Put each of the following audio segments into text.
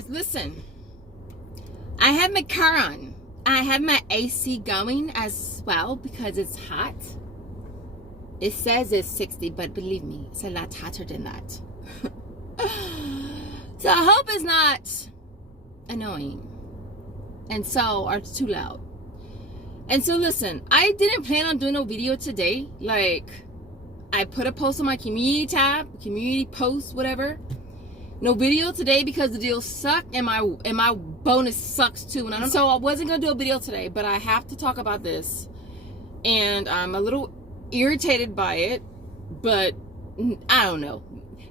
anyways, listen. I have my car on. I have my AC going as well because it's hot. It says it's 60, but believe me, it's a lot hotter than that. So I hope it's not annoying and so or too loud. And so listen, I didn't plan on doing no video today. Like, I put a post on my community tab, community post, whatever. No video today because the deal sucked and my bonus sucks too. And so I wasn't gonna do a video today, but I have to talk about this. And I'm a little irritated by it, but I don't know.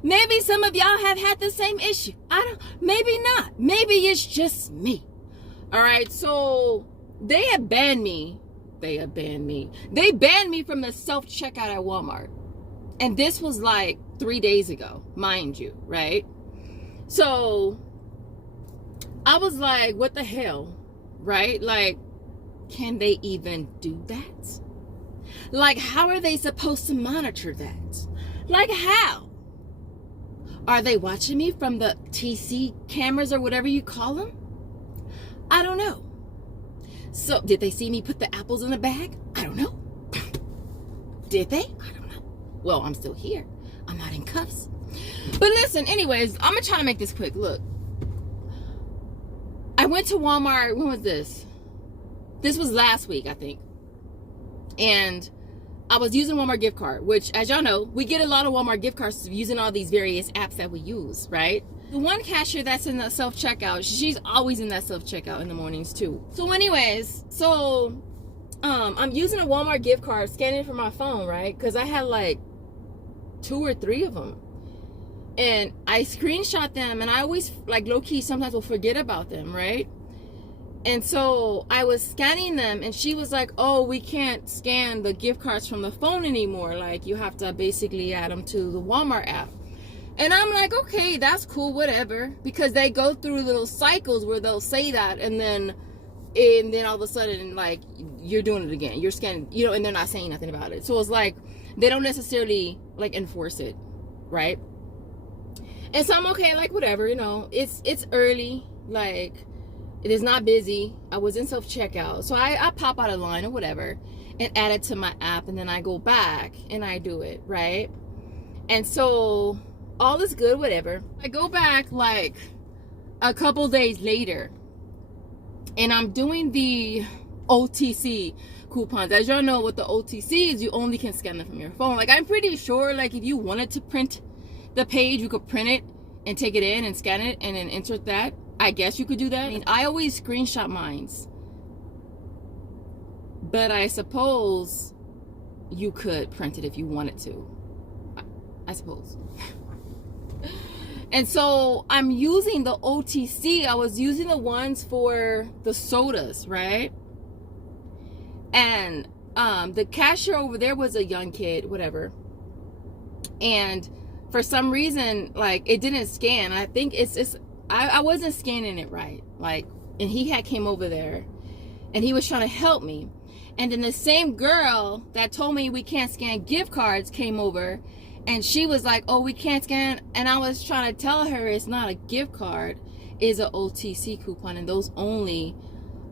Maybe some of y'all have had the same issue. Maybe not. Maybe it's just me. All right, so they have banned me. They banned me from the self-checkout at Walmart. And this was like 3 days ago, mind you, right? So I was like, what the hell, right? Like, can they even do that? Like, how are they supposed to monitor that? Like, how? Are they watching me from the TC cameras or whatever you call them? I don't know. So, did they see me put the apples in the bag? I don't know. Did they? I don't know. Well, I'm still here. I'm not in cuffs. But listen, anyways, I'm going to try to make this quick. Look. I went to Walmart. When was this? This was last week, I think. And I was using Walmart gift card, which, as y'all know, we get a lot of Walmart gift cards using all these various apps that we use, right? The one cashier that's in the self-checkout, she's always in that self-checkout in the mornings too. So anyways, I'm using a Walmart gift card, scanning it from my phone, right? Because I had like 2 or 3 of them. And I screenshot them, and I always, like, low-key sometimes will forget about them, right? And so I was scanning them, and she was like, oh, we can't scan the gift cards from the phone anymore. Like, you have to basically add them to the Walmart app. And I'm like, okay, that's cool, whatever. Because they go through little cycles where they'll say that, and then all of a sudden, like, you're doing it again. You're scanning, you know, and they're not saying nothing about it. So it's like, they don't necessarily, like, enforce it, right? And so I'm okay, like, whatever, you know. It's early, like, it is not busy. I was in self-checkout. So I pop out a line or whatever and add it to my app, and then I go back and I do it, right? And so all is good, whatever. I go back like a couple days later, and I'm doing the OTC coupons. As y'all know, what the OTC is, you only can scan them from your phone. Like, I'm pretty sure, like, if you wanted to print the page, you could print it and take it in and scan it and then insert that. I guess you could do that. I mean, I always screenshot mines, but I suppose you could print it if you wanted to. I suppose. And so I'm using the OTC. I was using the ones for the sodas, right? And the cashier over there was a young kid, whatever. And for some reason, like, it didn't scan. I think I wasn't scanning it right. Like, and he came over there, and he was trying to help me. And then the same girl that told me we can't scan gift cards came over, and she was like, oh, we can't scan. And I was trying to tell her it's not a gift card, it's an OTC coupon, and those only,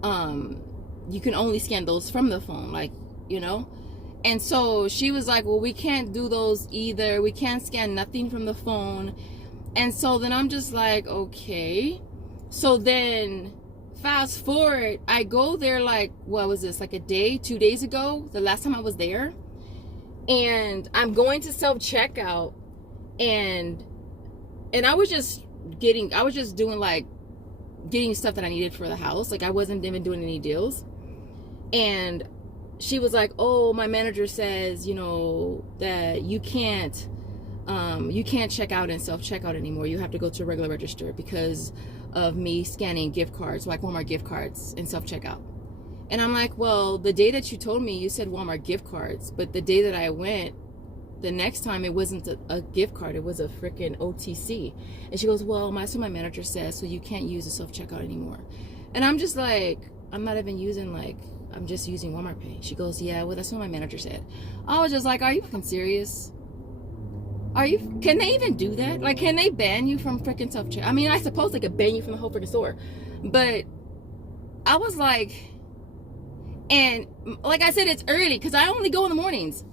you can only scan those from the phone, like, you know. And so she was like, well, we can't do those either. We can't scan nothing from the phone. And so then I'm just like, okay. So then fast forward, I go there like, what was this, like a day, 2 days ago, the last time I was there. And I'm going to self-checkout, and I was just doing, like, getting stuff that I needed for the house. Like, I wasn't even doing any deals. And she was like, oh, my manager says, you know, that you can't check out and self-checkout anymore. You have to go to a regular register because of me scanning gift cards, like Walmart gift cards, and self-checkout. And I'm like, well, the day that you told me, you said Walmart gift cards, but the day that I went, the next time, it wasn't a gift card, it was a freaking OTC. And she goes, well, that's what my manager says, so you can't use the self-checkout anymore. And I'm just like, I'm not even using, like, I'm just using Walmart Pay. She goes, yeah, well, that's what my manager said. I was just like, are you fucking serious? Can they even do that? Like, can they ban you from freaking self-checkout? I mean, I suppose they could ban you from the whole freaking store. But I was like, and like I said, it's early because I only go in the mornings.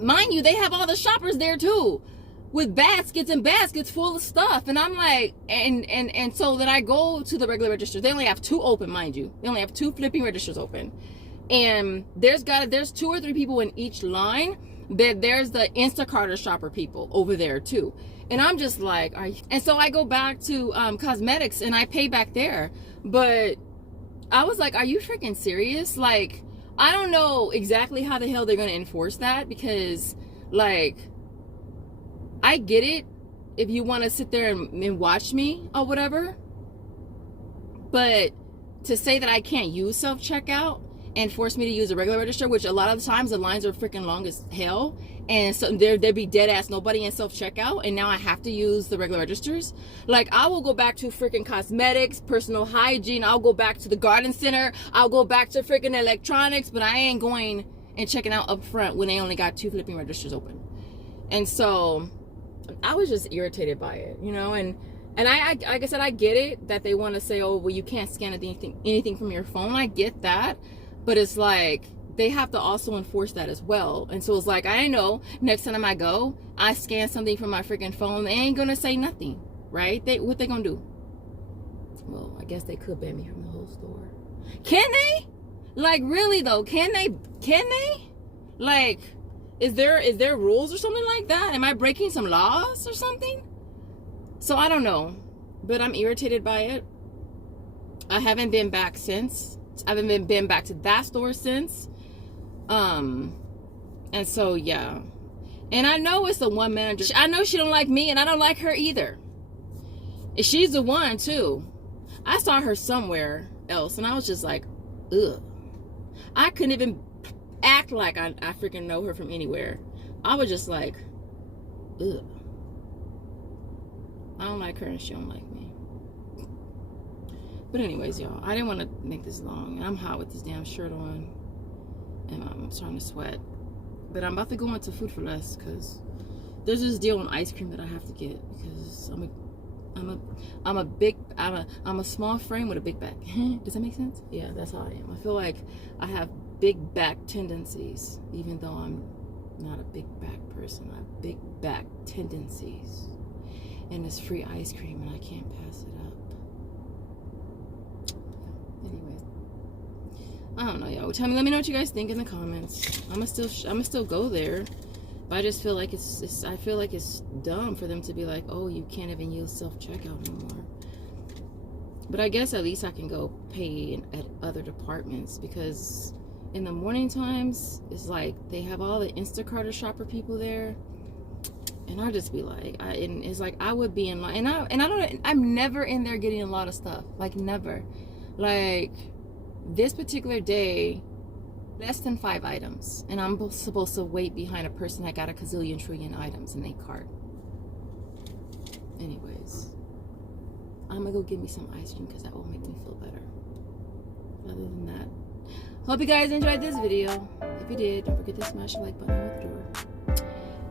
Mind you, they have all the shoppers there too, with baskets and baskets full of stuff. And I'm like, and so then I go to the regular register. They only have 2 open, mind you. They only have 2 flipping registers open. And there's 2 or 3 people in each line. There's the Instacart shopper people over there too. And I'm just like, and so I go back to cosmetics and I pay back there. But I was like, are you freaking serious? Like, I don't know exactly how the hell they're going to enforce that, because like, I get it if you want to sit there and watch me or whatever. But to say that I can't use self-checkout and force me to use a regular register, which a lot of the times the lines are freaking long as hell, and so there'd be dead ass nobody in self-checkout, and now I have to use the regular registers. Like, I will go back to freaking cosmetics, personal hygiene, I'll go back to the garden center, I'll go back to freaking electronics, but I ain't going and checking out up front when they only got 2 flipping registers open. And so I was just irritated by it, you know. And I like I said, I get it that they want to say, oh, well, you can't scan anything from your phone. I get that. But it's like, they have to also enforce that as well. And so it's like, I know next time I go, I scan something from my freaking phone, they ain't gonna say nothing, right? What they gonna do? Well, I guess they could ban me from the whole store. Can they? Like, really though, can they? Like, is there rules or something like that? Am I breaking some laws or something? So I don't know, but I'm irritated by it. I haven't been back since. I haven't been back to that store since. And so yeah. And I know it's the one manager. I know she don't like me, and I don't like her either. She's the one too. I saw her somewhere else, and I was just like, ugh. I couldn't even act like I freaking know her from anywhere. I was just like, ugh. I don't like her, and she don't like me. But anyways, y'all, I didn't want to make this long. I'm hot with this damn shirt on, and I'm starting to sweat. But I'm about to go into Food for Less because there's this deal on ice cream that I have to get, because I'm a small frame with a big back. Does that make sense? Yeah, that's how I am. I feel like I have big back tendencies, even though I'm not a big back person. I have big back tendencies, and it's free ice cream, and I can't pass it up. Anyways, I don't know, y'all. Let me know what you guys think in the comments. I'ma still go there, but I just feel like I feel like it's dumb for them to be like, oh, you can't even use self-checkout anymore. But I guess at least I can go pay at other departments, because in the morning times it's like they have all the Instacart shopper people there, and I'll just be like, and it's like I would be in line, and I'm never in there getting a lot of stuff, like never. Like, this particular day, less than 5 items, and I'm supposed to wait behind a person that got a gazillion trillion items in their cart. Anyways, I'm gonna go get me some ice cream because that will make me feel better. Other than that, hope you guys enjoyed this video. If you did, don't forget to smash the like button on the door,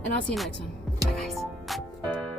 and I'll see you next one. Bye, guys.